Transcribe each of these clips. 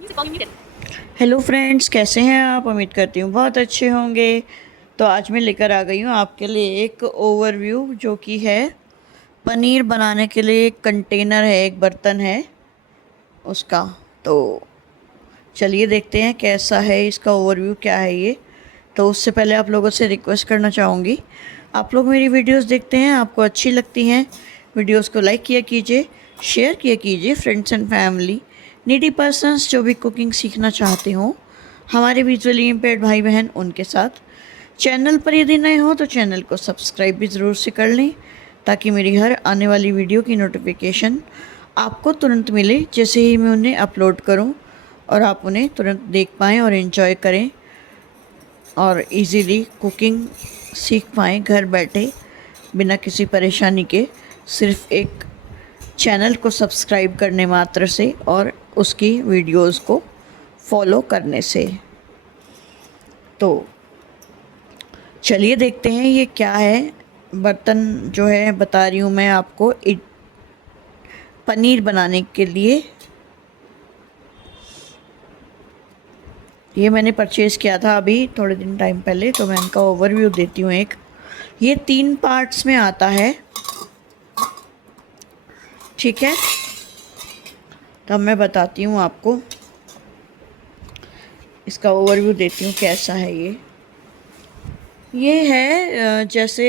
Hello friends, कैसे हैं आप? उम्मीद करती हूँ बहुत अच्छे होंगे। तो आज मैं लेकर आ गई हूँ आपके लिए एक ओवरव्यू, जो कि है पनीर बनाने के लिए एक कंटेनर है, एक बर्तन है उसका। तो चलिए देखते हैं कैसा है, इसका ओवरव्यू क्या है ये। तो उससे पहले आप लोगों से रिक्वेस्ट करना चाहूँगी, आप लोग मेरी वीडियोस देखते हैं, आपको अच्छी लगती हैं वीडियोस को लाइक किया कीजिए, शेयर किया कीजिए friends and family, needy persons जो भी कुकिंग सीखना चाहते हो, हमारे विजुअली इम्पेयर्ड भाई बहन, उनके साथ। चैनल पर यदि नए हो तो चैनल को सब्सक्राइब भी ज़रूर से कर लें, ताकि मेरी हर आने वाली वीडियो की नोटिफिकेशन आपको तुरंत मिले जैसे ही मैं उन्हें अपलोड करूं, और आप उन्हें तुरंत देख पाएँ और इन्जॉय करें और इजीली कुकिंग सीख पाएँ घर बैठे, बिना किसी परेशानी के, सिर्फ एक चैनल को सब्सक्राइब करने मात्र से और उसकी वीडियोस को फॉलो करने से। तो चलिए देखते हैं ये क्या है। बर्तन जो है बता रही हूँ मैं आपको, पनीर बनाने के लिए ये मैंने परचेज़ किया था अभी थोड़े दिन टाइम पहले। तो मैं इनका ओवरव्यू देती हूँ। एक ये 3 पार्ट्स में आता है, ठीक है। तो अब मैं बताती हूँ आपको, इसका ओवरव्यू देती हूँ कैसा है ये है जैसे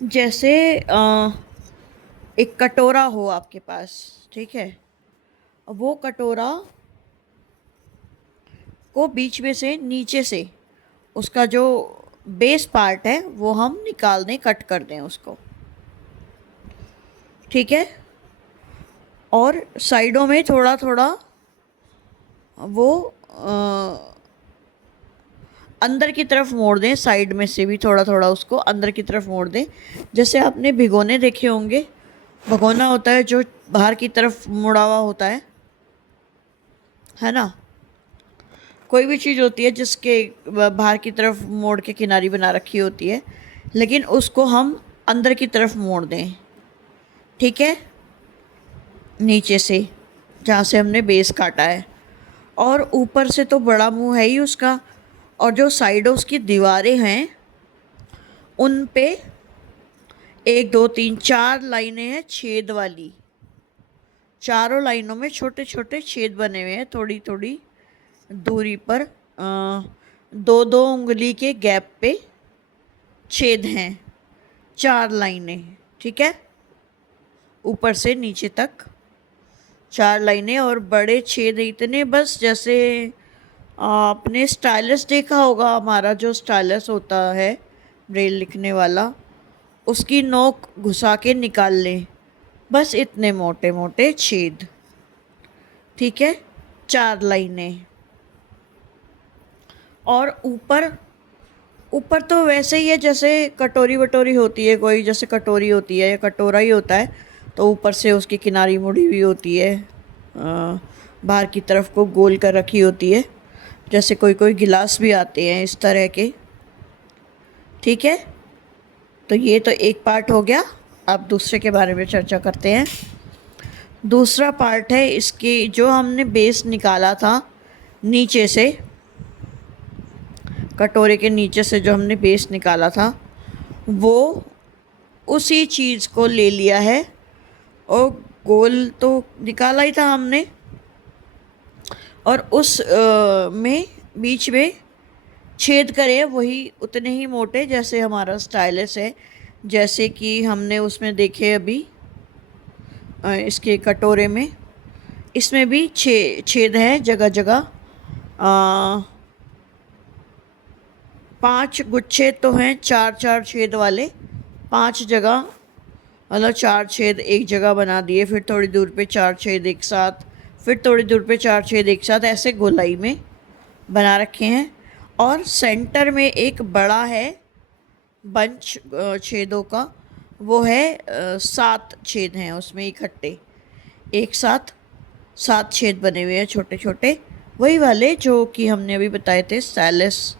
जैसे एक कटोरा हो आपके पास, ठीक है। वो कटोरा को बीच में से, नीचे से, उसका जो बेस पार्ट है वो हम निकाल दें, कट कर दें उसको, ठीक है। और साइडों में थोड़ा थोड़ा वो अंदर की तरफ मोड़ दें, साइड में से भी थोड़ा थोड़ा उसको अंदर की तरफ मोड़ दें। जैसे आपने भिगोने देखे होंगे, भगोना होता है जो बाहर की तरफ मुड़ा हुआ होता है ना। कोई भी चीज़ होती है जिसके बाहर की तरफ मोड़ के किनारी बना रखी होती है, लेकिन उसको हम अंदर की तरफ मोड़ दें, ठीक है, नीचे से, जहाँ से हमने बेस काटा है। और ऊपर से तो बड़ा मुंह है ही उसका, और जो साइडों की दीवारें हैं उन पे 1 2 3 4 लाइनें हैं छेद वाली। चारों लाइनों में छोटे छोटे छेद बने हुए हैं, थोड़ी थोड़ी दूरी पर, 2 2 उंगली के गैप पे छेद हैं, 4 लाइनें, ठीक है, ऊपर से नीचे तक 4 लाइनें। और बड़े छेद इतने, बस जैसे आपने स्टाइलस देखा होगा, हमारा जो स्टाइलस होता है ब्रेल लिखने वाला, उसकी नोक घुसा के निकाल लें, बस इतने मोटे मोटे छेद, ठीक है, 4 लाइनें। और ऊपर ऊपर तो वैसे ही है जैसे कटोरी वटोरी होती है, कोई जैसे कटोरी होती है या कटोरा ही होता है, तो ऊपर से उसकी किनारी मुड़ी हुई होती है, बाहर की तरफ को गोल कर रखी होती है, जैसे कोई कोई गिलास भी आते हैं इस तरह के, ठीक है। तो ये तो एक पार्ट हो गया। अब दूसरे के बारे में चर्चा करते हैं। दूसरा पार्ट है इसकी, जो हमने बेस निकाला था नीचे से, कटोरे के नीचे से जो हमने बेस निकाला था, वो उसी चीज़ को ले लिया है, और गोल तो निकाला ही था हमने, और उस में बीच में छेद करे वही उतने ही मोटे जैसे हमारा स्टाइलस है, जैसे कि हमने उसमें देखे अभी इसके कटोरे में, इसमें भी छेद हैं जगह जगह। 5 गुच्छे तो हैं, 4 4 छेद वाले, 5 जगह, मतलब 4 छेद एक जगह बना दिए, फिर थोड़ी दूर पे 4 छेद एक साथ, फिर थोड़ी दूर पे 4 छेद एक साथ, ऐसे गोलाई में बना रखे हैं। और सेंटर में एक बड़ा है बंच छेदों का, वो है 7 छेद हैं उसमें इकट्ठे, एक साथ 7 छेद बने हुए हैं छोटे छोटे, वही वाले जो कि हमने अभी बताए थे, स्टाइलस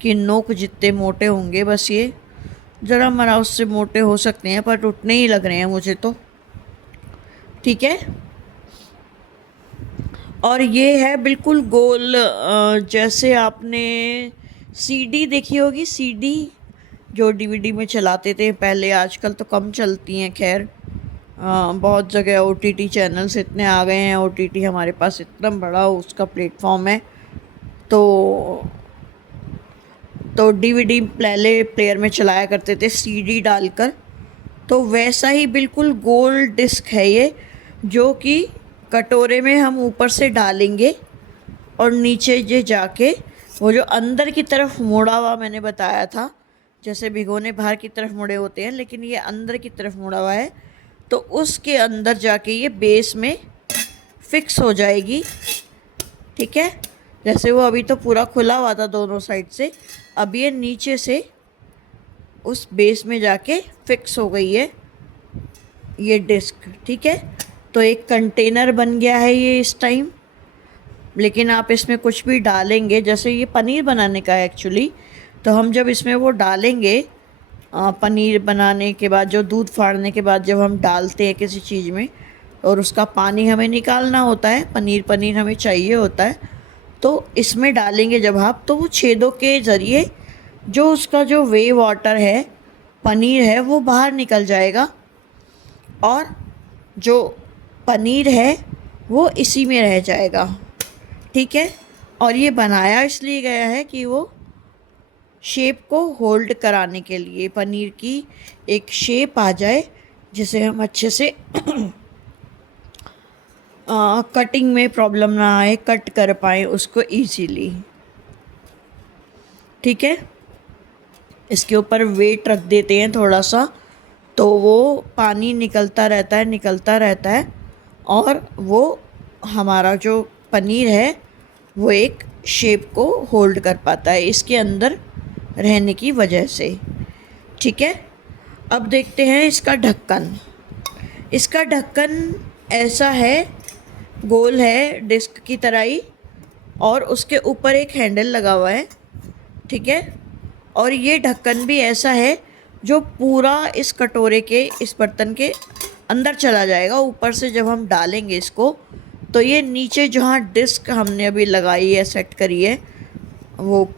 की नोक जितने मोटे होंगे, बस ये ज़रा मरा उससे मोटे हो सकते हैं, पर उतने ही लग रहे हैं मुझे तो, ठीक है। और ये है बिल्कुल गोल, जैसे आपने सीडी देखी होगी, सीडी जो डीवीडी में चलाते थे पहले, आजकल तो कम चलती हैं खैर। बहुत जगह ओटीटी चैनल्स इतने आ गए हैं, ओटीटी हमारे पास इतना बड़ा उसका प्लेटफॉर्म है। तो डीवीडी पहले प्लेयर में चलाया करते थे सीडी डालकर। तो वैसा ही बिल्कुल गोल डिस्क है ये, जो कि कटोरे में हम ऊपर से डालेंगे और नीचे ये जाके वो जो अंदर की तरफ मुड़ा हुआ मैंने बताया था, जैसे भिगोने बाहर की तरफ मुड़े होते हैं, लेकिन ये अंदर की तरफ मुड़ा हुआ है, तो उसके अंदर जाके ये बेस में फिक्स हो जाएगी। ठीक है। जैसे वो अभी तो पूरा खुला हुआ था दोनों साइड से, अब ये नीचे से उस बेस में जाके फिक्स हो गई है ये डिस्क। ठीक है। तो एक कंटेनर बन गया है ये इस टाइम। लेकिन आप इसमें कुछ भी डालेंगे, जैसे ये पनीर बनाने का है एक्चुअली, तो हम जब इसमें वो डालेंगे, पनीर बनाने के बाद जो दूध फाड़ने के बाद जब हम डालते हैं किसी चीज़ में, और उसका पानी हमें निकालना होता है, पनीर हमें चाहिए होता है, तो इसमें डालेंगे जब आप, तो वो छेदों के ज़रिए जो उसका जो वे वाटर है, पनीर है, वो बाहर निकल जाएगा और जो पनीर है वो इसी में रह जाएगा। ठीक है। और ये बनाया इसलिए गया है कि वो शेप को होल्ड कराने के लिए, पनीर की एक शेप आ जाए जिसे हम अच्छे से कटिंग में प्रॉब्लम ना आए, कट कर पाए उसको इजीली। ठीक है। इसके ऊपर वेट रख देते हैं थोड़ा सा, तो वो पानी निकलता रहता है और वो हमारा जो पनीर है वो एक शेप को होल्ड कर पाता है इसके अंदर रहने की वजह से। ठीक है। अब देखते हैं इसका ढक्कन। इसका ढक्कन ऐसा है, गोल है डिस्क की तरह ही, और उसके ऊपर एक हैंडल लगा हुआ है। ठीक है। और ये ढक्कन भी ऐसा है जो पूरा इस कटोरे के, इस बर्तन के अंदर चला जाएगा। ऊपर से जब हम डालेंगे इसको, तो ये नीचे जहाँ डिस्क हमने अभी लगाई है, सेट करी है, वो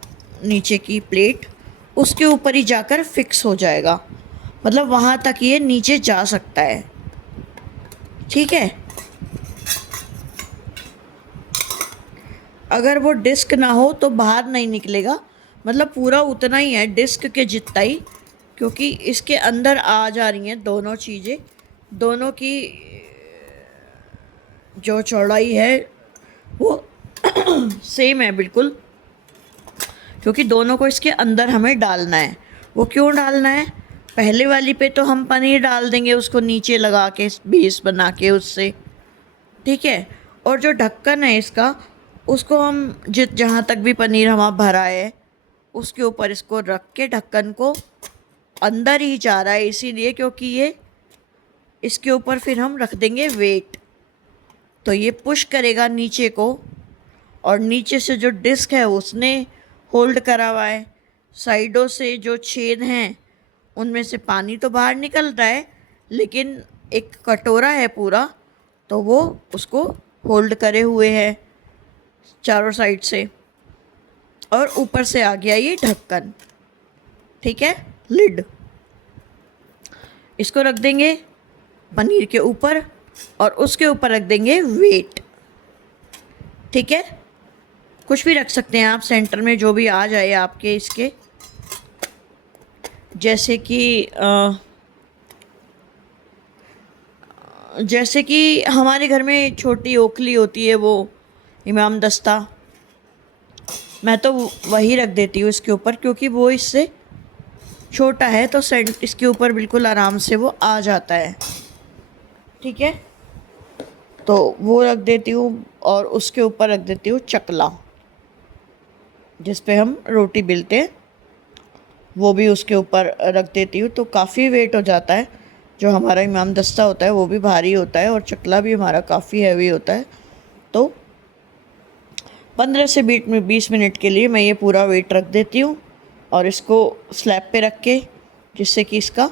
नीचे की प्लेट, उसके ऊपर ही जाकर फिक्स हो जाएगा। मतलब वहाँ तक ये नीचे जा सकता है। ठीक है। अगर वो डिस्क ना हो तो बाहर नहीं निकलेगा, मतलब पूरा उतना ही है डिस्क के जितना ही, क्योंकि इसके अंदर आ जा रही हैं दोनों चीज़ें, दोनों की जो चौड़ाई है वो सेम है बिल्कुल, क्योंकि दोनों को इसके अंदर हमें डालना है। वो क्यों डालना है? पहले वाली पे तो हम पनीर डाल देंगे उसको नीचे लगा के, बेस बना के उससे। ठीक है। और जो ढक्कन है इसका, उसको हम जहाँ तक भी पनीर हमारा भरा है उसके ऊपर इसको रख के, ढक्कन को अंदर ही जा रहा है इसीलिए क्योंकि ये इसके ऊपर फिर हम रख देंगे वेट, तो ये पुश करेगा नीचे को, और नीचे से जो डिस्क है उसने होल्ड करा हुआ है। साइडों से जो छेद हैं उनमें से पानी तो बाहर निकल रहा है, लेकिन एक कटोरा है पूरा, तो वो उसको होल्ड करे हुए है चारों साइड से, और ऊपर से आ गया ये ढक्कन। ठीक है। लिड, इसको रख देंगे पनीर के ऊपर और उसके ऊपर रख देंगे वेट। ठीक है। कुछ भी रख सकते हैं आप सेंटर में, जो भी आ जाए आपके इसके, जैसे कि हमारे घर में छोटी ओखली होती है, वो इमाम दस्ता, मैं तो वही रख देती हूँ इसके ऊपर, क्योंकि वो इससे छोटा है तो इसके ऊपर बिल्कुल आराम से वो आ जाता है। ठीक है। तो वो रख देती हूँ, और उसके ऊपर रख देती हूँ चकला जिस पे हम रोटी बेलते हैं, वो भी उसके ऊपर रख देती हूँ। तो काफ़ी वेट हो जाता है। जो हमारा इमाम दस्ता होता है वो भी भारी होता है और चकला भी हमारा काफ़ी हैवी होता है। तो 15 से 20 मिनट के लिए मैं ये पूरा वेट रख देती हूँ, और इसको स्लैब पे रख के, जिससे कि इसका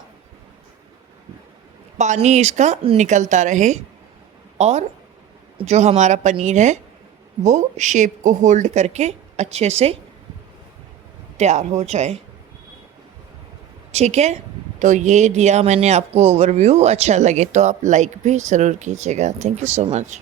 पानी इसका निकलता रहे, और जो हमारा पनीर है वो शेप को होल्ड करके अच्छे से तैयार हो जाए। ठीक है, तो ये दिया मैंने आपको ओवरव्यू। अच्छा लगे तो आप लाइक भी ज़रूर कीजिएगा। Thank you so much.